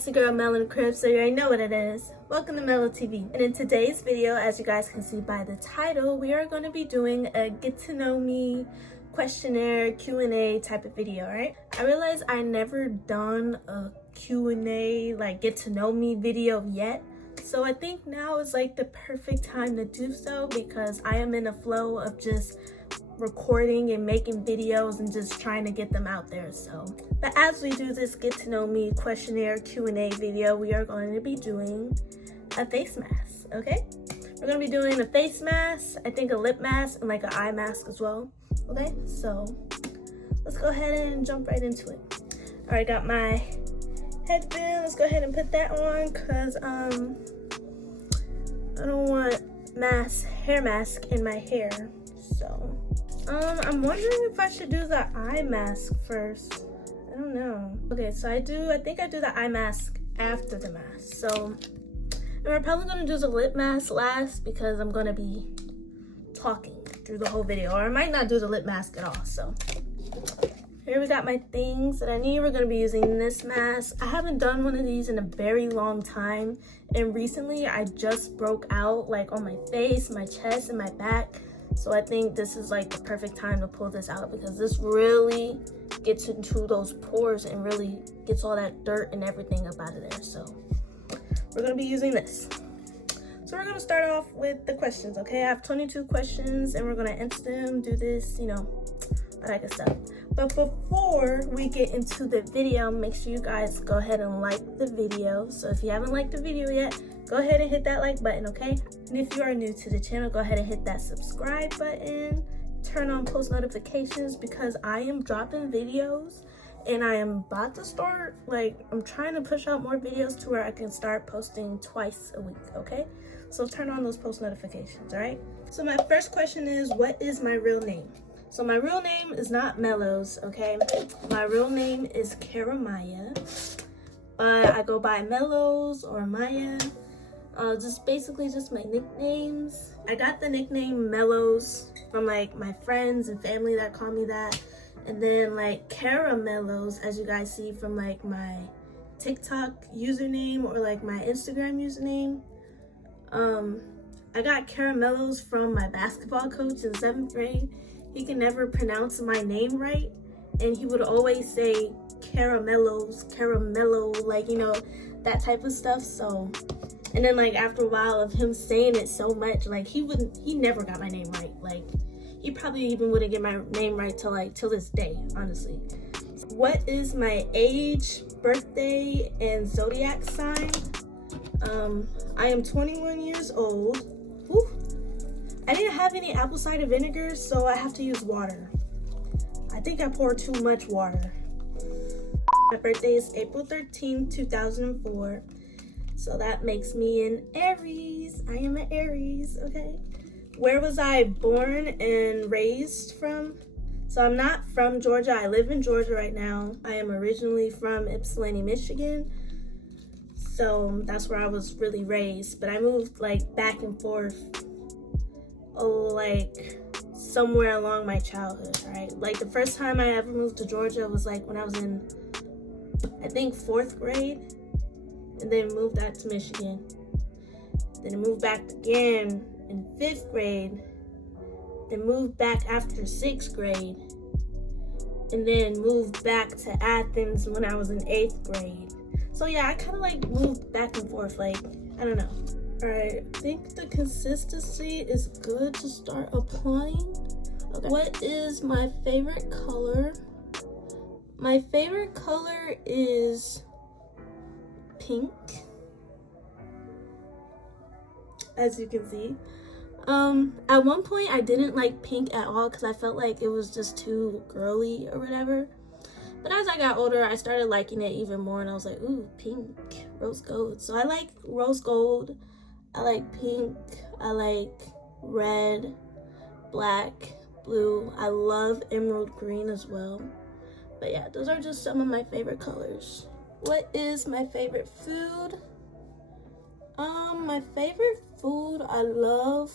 it's the girl Mel in the crib, so you already know what it is. Welcome to Mellow TV. And in today's video, as you guys can see by the title, we are going to be doing a get to know me questionnaire Q&A type of video, right? I realized I never done a Q&A, like get to know me video yet. So I think now is like the perfect time to do so because I am in a flow of just recording and making videos and just trying to get them out there. So but as we do this get to know me questionnaire Q&A video, we are going to be doing a face mask. Okay, we're going to be doing a face mask, I think a lip mask, and like an eye mask as well. Okay, so let's go ahead and jump right into it. All right, got my headband. Let's go ahead and put that on because I don't want hair mask in my hair. So I'm wondering if I should do the eye mask first. I don't know. Okay, so I think I do the eye mask after the mask. So, and we're probably gonna do the lip mask last because I'm gonna be talking through the whole video, or I might not do the lip mask at all. So here we got my things that I need. We're gonna be using this mask. I haven't done one of these in a very long time, and recently I just broke out like on my face, my chest, and my back. So I think this is like the perfect time to pull this out because this really gets into those pores and really gets all that dirt and everything up out of there. So we're gonna be using this. So we're gonna start off with the questions, okay? I have 22 questions and we're gonna answer them, do this, you know, all that good stuff. But before we get into the video, make sure you guys go ahead and like the video. So if you haven't liked the video yet, go ahead and hit that like button, okay? And if you are new to the channel, go ahead and hit that subscribe button. Turn on post notifications because I am dropping videos and I am about to start, like, I'm trying to push out more videos to where I can start posting twice a week, okay? So turn on those post notifications, all right? So my first question is, what is my real name? So my real name is not Mellows, okay? My real name is Kara Maya, but I go by Mellows or Maya. Just basically just my nicknames. I got the nickname Mellows from like my friends and family that call me that. And then like Caramellows, as you guys see from like my TikTok username or like my Instagram username. I got Caramellows from my basketball coach in 7th grade. He can never pronounce my name right. And he would always say Caramellows, Caramello, like, you know, that type of stuff. So, and then like after a while of him saying it so much, like he never got my name right. Like he probably even wouldn't get my name right till this day, honestly. What is my age, birthday, and zodiac sign? I am 21 years old. Whew. I didn't have any apple cider vinegar, so I have to use water. I think I poured too much water. My birthday is April 13, 2004. So that makes me an Aries. I am an Aries, okay? Where was I born and raised from? So I'm not from Georgia. I live in Georgia right now. I am originally from Ypsilanti, Michigan. So that's where I was really raised. But I moved like back and forth, like somewhere along my childhood, right? Like the first time I ever moved to Georgia was like when I was in, I think 4th grade. And then moved out to Michigan. Then I moved back again in 5th grade. Then moved back after 6th grade. And then moved back to Athens when I was in 8th grade. So yeah, I kind of like moved back and forth, like, I don't know. All right, I think the consistency is good to start applying. Okay. What is my favorite color? My favorite color is pink, as you can see. At one point I didn't like pink at all because I felt like it was just too girly or whatever, but as I got older I started liking it even more and I was like, ooh, pink, rose gold. So I like rose gold, I like pink, I like red, black, blue. I love emerald green as well. But yeah, those are just some of my favorite colors. What is my favorite food? My favorite food, I love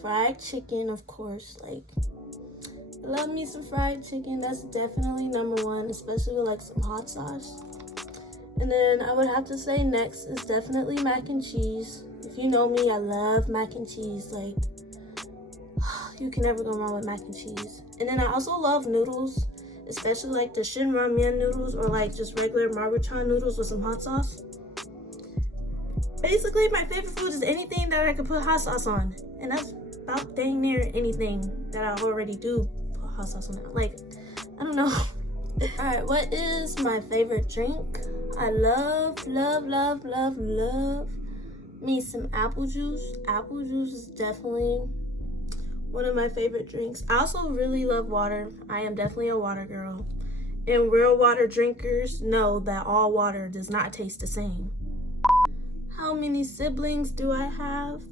fried chicken, of course. Like, I love me some fried chicken. That's definitely number one, especially with like some hot sauce. And then I would have to say next is definitely mac and cheese. If you know me, I love mac and cheese. Like, you can never go wrong with mac and cheese. And then I also love noodles, especially like the Shin Ramyun noodles or like just regular Maruchan noodles with some hot sauce. Basically, my favorite food is anything that I can put hot sauce on. And that's about dang near anything that I already do put hot sauce on it. Like, I don't know. Alright, what is my favorite drink? I love me some apple juice. Apple juice is definitely one of my favorite drinks. I also really love water. I am definitely a water girl. And real water drinkers know that all water does not taste the same. How many siblings do I have?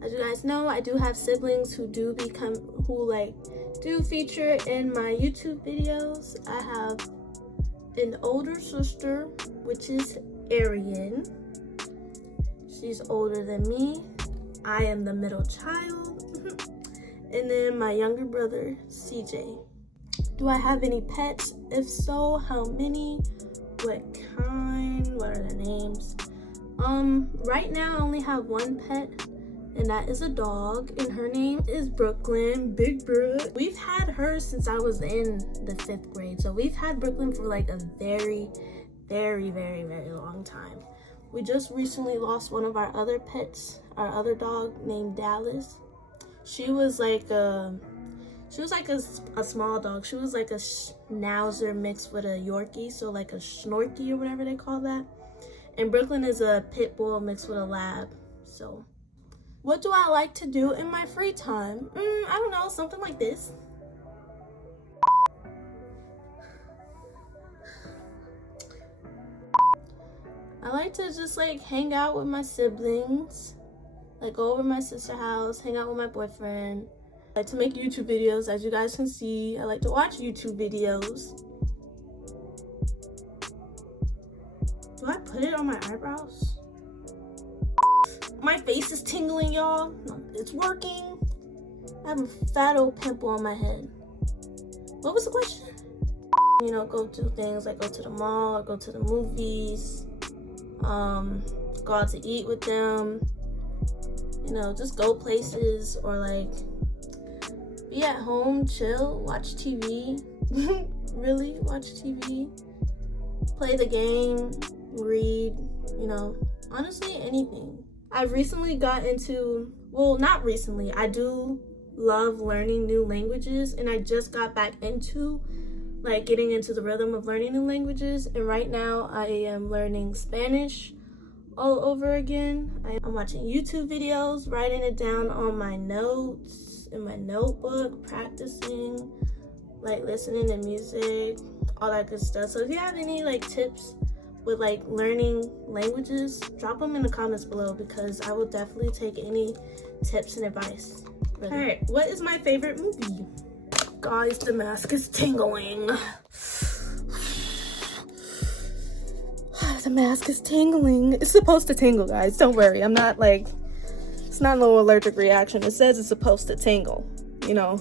As you guys know, I do have siblings who do feature in my YouTube videos. I have an older sister, which is Arian. She's older than me. I am the middle child. And then my younger brother, CJ. Do I have any pets? If so, how many? What kind? What are their names? Right now I only have one pet, and that is a dog, and her name is Brooklyn, Big Brook. We've had her since I was in the 5th grade, so we've had Brooklyn for like a very long time. We just recently lost one of our other pets, our other dog named Dallas. She was like a small dog. She was like a schnauzer mixed with a Yorkie, so like a Schnorky or whatever they call that. And Brooklyn is a pit bull mixed with a lab. So, what do I like to do in my free time? I don't know, something like this. I like to just like hang out with my siblings, like go over to my sister's house, hang out with my boyfriend. I like to make YouTube videos, as you guys can see. I like to watch YouTube videos. Do I put it on my eyebrows? My face is tingling, y'all. It's working. I have a fat old pimple on my head. What was the question? You know, go do things like go to the mall or go to the movies. Go out to eat with them. You know, just go places or like be at home, chill, watch TV. Really, watch TV. Play the game, read, you know, honestly, anything. I've recently got into, well, not recently, I do love learning new languages, and I just got back into like getting into the rhythm of learning new languages, and right now I am learning Spanish all over again. I'm watching YouTube videos, writing it down on my notes in my notebook, practicing, like listening to music, all that good stuff. So if you have any like tips with like learning languages, drop them in the comments below, because I will definitely take any tips and advice. Really. All right, what is my favorite movie? Guys, the mask is tingling. The mask is tingling. It's supposed to tingle, guys. Don't worry. I'm not like, it's not a little allergic reaction. It says it's supposed to tingle, you know.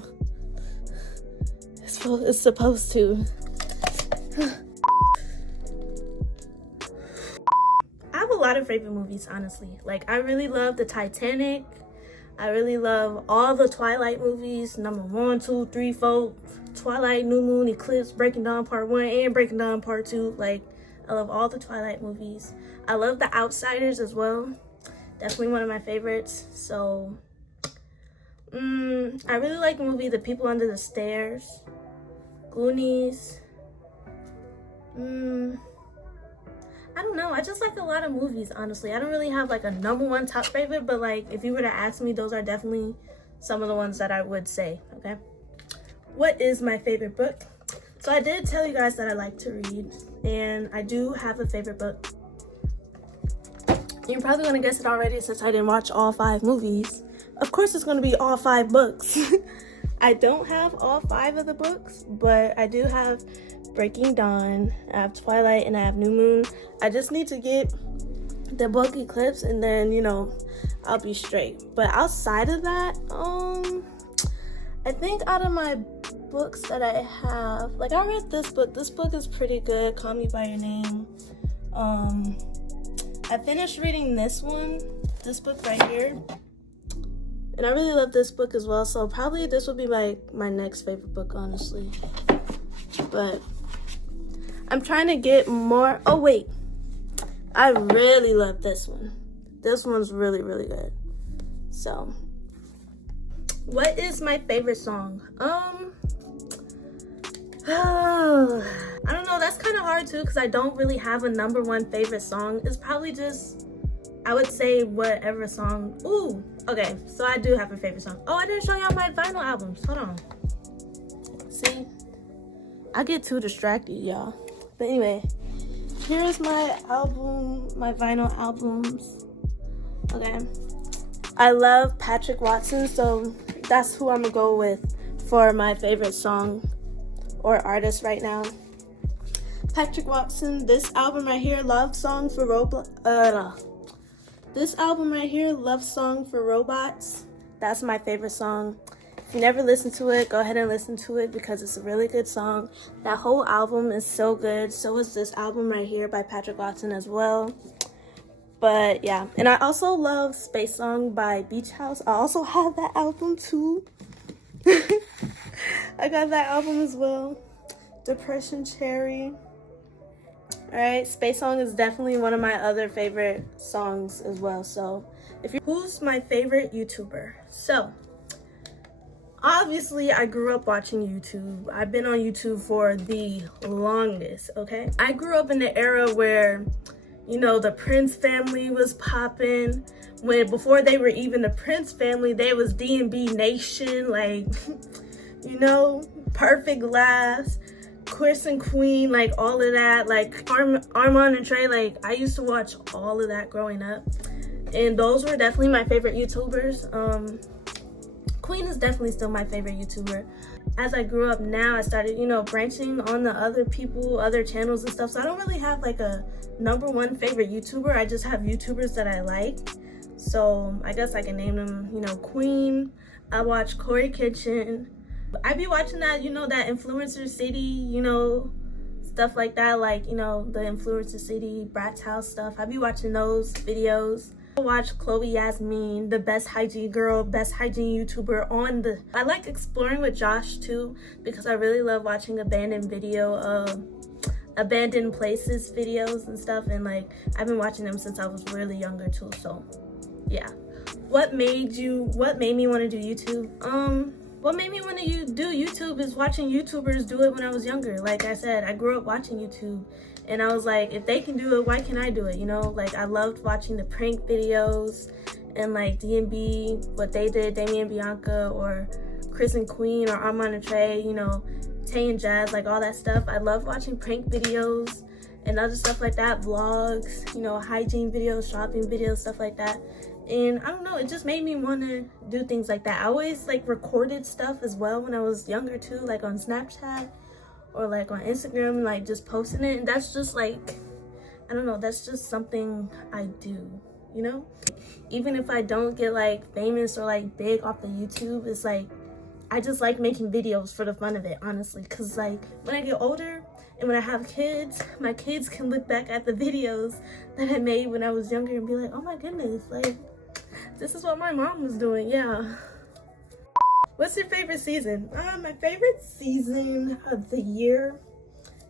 It's supposed to. I have a lot of favorite movies, honestly. Like, I really love the Titanic. I really love all the Twilight movies. Number 1, 2, 3, 4. Twilight, New Moon, Eclipse, Breaking Dawn Part 1, and Breaking Dawn Part 2. Like, I love all the Twilight movies. I love The Outsiders as well. Definitely one of my favorites. So, I really like the movie The People Under the Stairs. Goonies. I don't know. I just like a lot of movies, honestly. I don't really have like a number 1 top favorite, but like if you were to ask me, those are definitely some of the ones that I would say, okay? What is my favorite book? So I did tell you guys that I like to read, and I do have a favorite book. You're probably gonna guess it already since I didn't watch all 5 movies. Of course it's gonna be all 5 books. I don't have all 5 of the books, but I do have Breaking Dawn, I have Twilight, and I have New Moon. I just need to get the book Eclipse, and then, you know, I'll be straight. But outside of that, I think out of my books that I have, like I read this book is pretty good, Call Me By Your Name. I finished reading this book right here. And I really love this book as well, so probably this will be my next favorite book, honestly. But I'm trying to get more. Oh, wait. I really love this one. This one's really, really good. So, what is my favorite song? I don't know. That's kind of hard, too, because I don't really have a number one favorite song. It's probably just, I would say whatever song. Ooh, okay. So I do have a favorite song. Oh, I didn't show y'all my vinyl albums. Hold on. See? I get too distracted, y'all. But anyway, here's my album, my vinyl albums. Okay. I love Patrick Watson, so that's who I'm gonna go with for my favorite song or artist right now. Patrick Watson, this album right here, Love Song for This album right here, Love Song for Robots, that's my favorite song. If you never listened to it, go ahead and listen to it because it's a really good song. That whole album is so good. So is this album right here by Patrick Watson as well. But yeah, and I also love Space Song by Beach House. I also have that album too. I got that album as well. Depression Cherry. Alright, Space Song is definitely one of my other favorite songs as well. So, who's my favorite YouTuber? So, obviously, I grew up watching YouTube. I've been on YouTube for the longest, okay? I grew up in the era where, you know, the Prince family was popping. Before they were even the Prince family, they was D&B Nation, like, you know, Perfect Laughs, Chris and Queen, like all of that, like Armand and Trey. Like, I used to watch all of that growing up, and those were definitely my favorite YouTubers. Queen is definitely still my favorite YouTuber. As I grew up now, I started, you know, branching on the other people, other channels and stuff. So I don't really have like a number one favorite YouTuber. I just have YouTubers that I like. So I guess I can name them, you know, Queen. I watch Corey Kitchen. I be watching that, you know, that Influencer City, you know, stuff like that. Like, you know, the Influencer City, Brat's House stuff. I be watching those videos. I watch Chloe Yasmin, the best hygiene girl, best hygiene YouTuber on the... I like exploring with Josh too, because I really love watching abandoned places videos and stuff. And like, I've been watching them since I was really younger too. So yeah. What made me want to do YouTube? What made me want to do YouTube is watching YouTubers do it when I was younger. Like I said, I grew up watching YouTube. And I was like, if they can do it, why can't I do it? You know, like I loved watching the prank videos and like D&B, what they did, Damian Bianca or Chris and Queen or Armand and Trey, you know, Tay and Jazz, like all that stuff. I love watching prank videos and other stuff like that, vlogs, you know, hygiene videos, shopping videos, stuff like that. And I don't know, it just made me want to do things like that. I always like recorded stuff as well when I was younger too, like on Snapchat or like on Instagram, like just posting it. And that's just like, I don't know, that's just something I do, you know? Even if I don't get like famous or like big off the YouTube, it's like, I just like making videos for the fun of it, honestly. Cause like when I get older and when I have kids, my kids can look back at the videos that I made when I was younger and be like, oh my goodness, like this is what my mom was doing, yeah. What's your favorite season? My favorite season of the year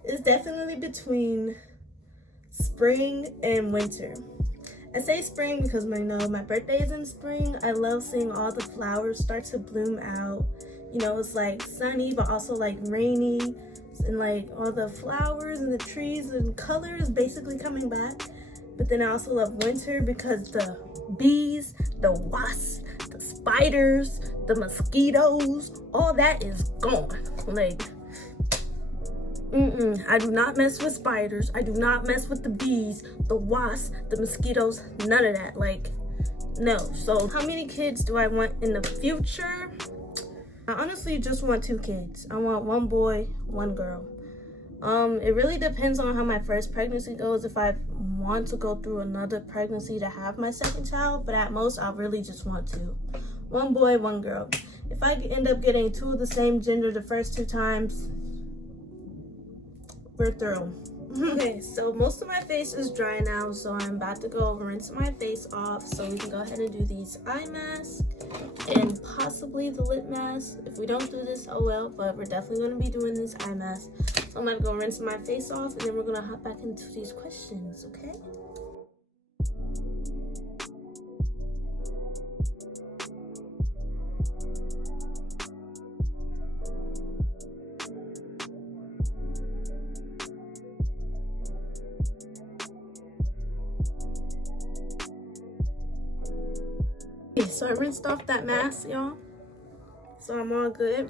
is definitely between spring and winter. I say spring because my birthday is in spring. I love seeing all the flowers start to bloom out. You know, it's like sunny but also like rainy, and like all the flowers and the trees and colors basically coming back. But then I also love winter because the bees, the wasps, the spiders, the mosquitoes, all that is gone. Like, I do not mess with spiders. I do not mess with the bees, the wasps, the mosquitoes, none of that. Like, no. So how many kids do I want in the future? I honestly just want 2 kids. I want 1 boy, 1 girl. It really depends on how my first pregnancy goes, if I want to go through another pregnancy to have my second child, but at most I really just want 2. 1 boy, 1 girl. If I end up getting 2 of the same gender the first 2 times, we're through. Okay, so most of my face is dry now, so I'm about to go rinse my face off so we can go ahead and do these eye masks and possibly the lip mask. If we don't do this, oh well, but we're definitely going to be doing this eye mask. So I'm going to go rinse my face off and then we're going to hop back into these questions, okay? Okay, so I rinsed off that mask, y'all. So I'm all good.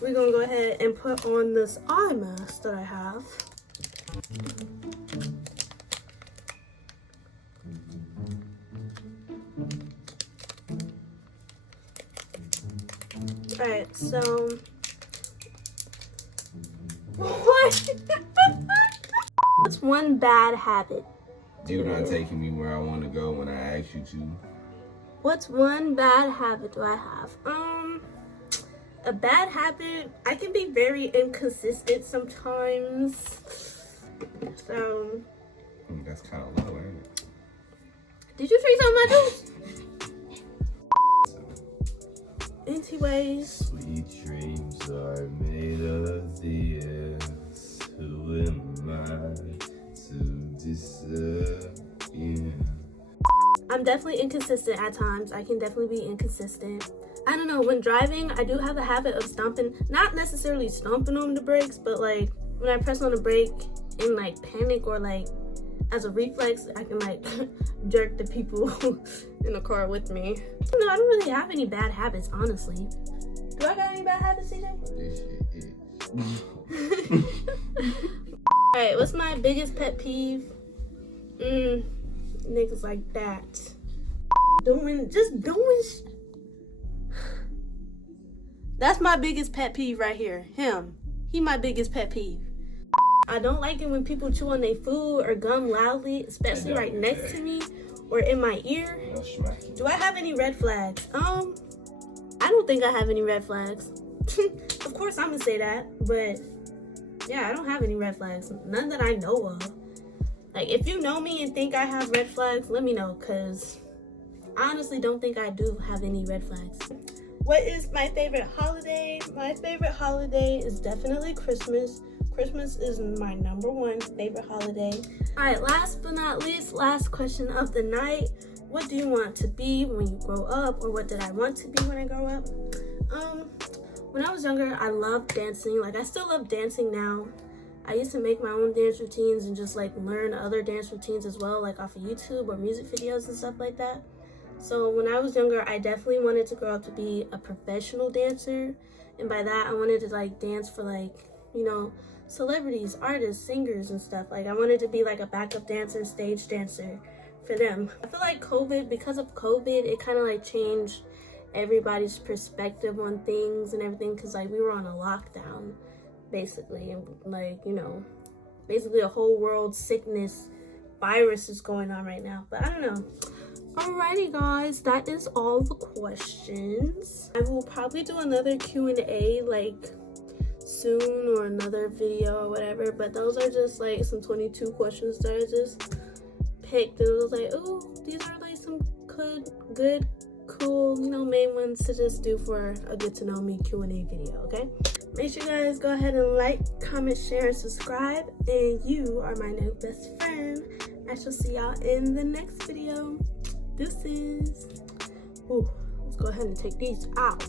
We're gonna go ahead and put on this eye mask that I have. Alright, so what? What's one bad habit? You're not taking me where I want to go when I ask you to. What's one bad habit do I have? A bad habit, I can be very inconsistent sometimes. So That's kind of low, ain't it? did you drink some of my juice? Anyways, Sweet dreams are made of this. Who am I to disappear? I'm definitely inconsistent at times. I can definitely be inconsistent. I don't know, when driving, I do have a habit of stomping, not necessarily stomping on the brakes, but like when I press on the brake in like panic or like as a reflex, I can like jerk the people in the car with me. No, I don't really have any bad habits, honestly. Do I got any bad habits, CJ? This shit is. Alright, what's my biggest pet peeve? Niggas like that. Doing. That's my biggest pet peeve right here. Him. He my biggest pet peeve. I don't like it when people chew on their food or gum loudly, especially right next to me or in my ear. Do I have any red flags? I don't think I have any red flags. Of course I'm gonna say that, but yeah, I don't have any red flags. None that I know of. Like, if you know me and think I have red flags, let me know, because I honestly don't think I do have any red flags. What is my favorite holiday? My favorite holiday is definitely Christmas. Christmas is my #1 favorite holiday. All right, last but not least, last question of the night. What do you want to be when you grow up, or what did I want to be when I grow up? When I was younger, I loved dancing. Like, I still love dancing now. I used to make my own dance routines and just like learn other dance routines as well, like off of YouTube or music videos and stuff like that. So when I was younger, I definitely wanted to grow up to be a professional dancer. And by that, I wanted to like dance for like, you know, celebrities, artists, singers and stuff. Like, I wanted to be like a backup dancer, stage dancer for them. I feel like because of COVID, it kind of like changed everybody's perspective on things and everything, because like we were on a lockdown basically, and like, you know, basically a whole world sickness virus is going on right now. But I don't know. Alrighty guys, that is all the questions. I will probably do another Q&A like soon, or another video or whatever, but those are just like some 22 questions that I just picked, and it was like, oh, these are like some good cool, you know, main ones to just do for a get to know me Q&A video. Okay, make sure you guys go ahead and like, comment, share, and subscribe, and you are my new best friend. I shall see y'all in the next video. Deuces. Ooh, let's go ahead and take these out.